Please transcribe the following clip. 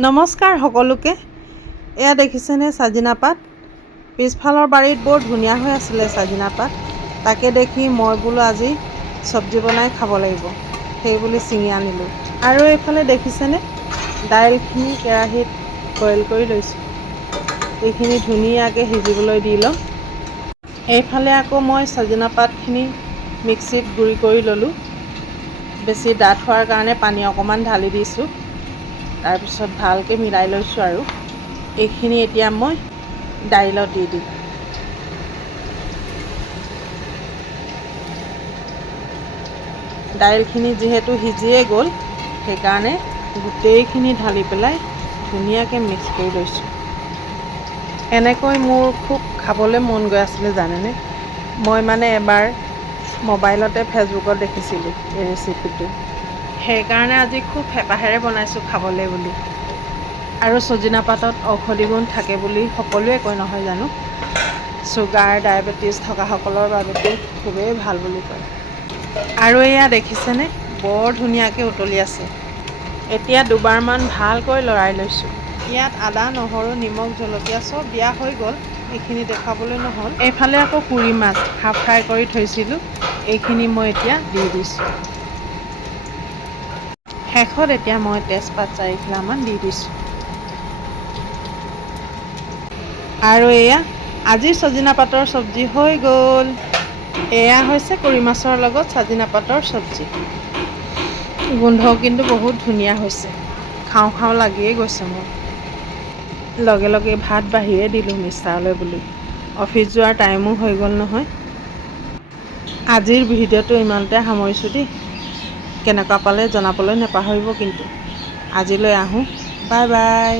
নমস্কাৰ সকলোকে। এয়া দেখিছেনে ছাজিনা পাত? পিছফালৰ বাৰীত বৰ ধুনীয়া হৈ আছিলে ছাজিনা পাত। তাকে দেখি মই বোলো আজি চব্জি বনাই খাব লাগিব, সেই বুলি ছিঙি আনিলোঁ। আৰু এইফালে দেখিছেনে দাইলখিনি কেৰাহীত বইল কৰি লৈছোঁ। এইখিনি ধুনীয়াকৈ সিজিবলৈ দি ল'ম। এইফালে আকৌ মই ছাজিনা পাতখিনি মিক্সিত গুড়ি কৰি ল'লোঁ। বেছি ডাঠ হোৱাৰ কাৰণে পানী অকণমান ঢালি দিছোঁ। তাৰপিছত ভালকৈ মিলাই লৈছোঁ আৰু এইখিনি এতিয়া মই দাইলত দি দিম। দাইলখিনি যিহেতু সিজিয়ে গ'ল, সেইকাৰণে গোটেইখিনি ঢালি পেলাই ধুনীয়াকৈ মিক্স কৰি লৈছোঁ। এনেকৈ মোৰ খুব খাবলৈ মন গৈ আছিলে জানেনে। মই মানে এবাৰ মোবাইলতে ফেচবুকত দেখিছিলোঁ এই ৰেচিপিটো, সেইকাৰণে আজি খুব হেঁপাহেৰে বনাইছোঁ খাবলৈ বুলি। আৰু ছজিনা পাতত ঔষধি গুণ থাকে বুলি সকলোৱে কয় নহয় জানো। চুগাৰ ডায়েবেটিছ থকাসকলৰ বাবেতো খুবেই ভাল বুলি কয়। আৰু এয়া দেখিছেনে বৰ ধুনীয়াকৈ উতলি আছে। এতিয়া দুবাৰমান ভালকৈ লৰাই লৈছোঁ। ইয়াত আদা নহৰু নিমখ জলকীয়া চব দিয়া হৈ গ'ল, এইখিনি দেখুৱাবলৈ নহ'ল। এইফালে আকৌ পুৰি মাছ হাফ ফ্ৰাই কৰি থৈছিলোঁ, এইখিনি মই এতিয়া দি দিছোঁ। শেষত এতিয়া মই তেজপাত 4 দি দিছোঁ। আৰু এয়া আজিৰ ছজিনা পাতৰ চব্জি হৈ গ'ল। এয়া হৈছে কুৰি মাছৰ লগত ছজিনা পাতৰ চব্জি। গোন্ধ কিন্তু বহুত ধুনীয়া হৈছে, খাওঁ খাওঁ লাগিয়ে গৈছে মোৰ। লগে লগে ভাত বাঢ়িয়ে দিলোঁ মিষ্টাৰলৈ বুলি। অফিচ যোৱাৰ টাইমো হৈ গ'ল নহয়। আজিৰ ভিডিঅ'টো ইমানতে সামৰিছোঁ দেই। কেনেকুৱা পালে জনাবলৈ নাপাহৰিব কিন্তু। আজিলৈ আহোঁ, বাই বাই।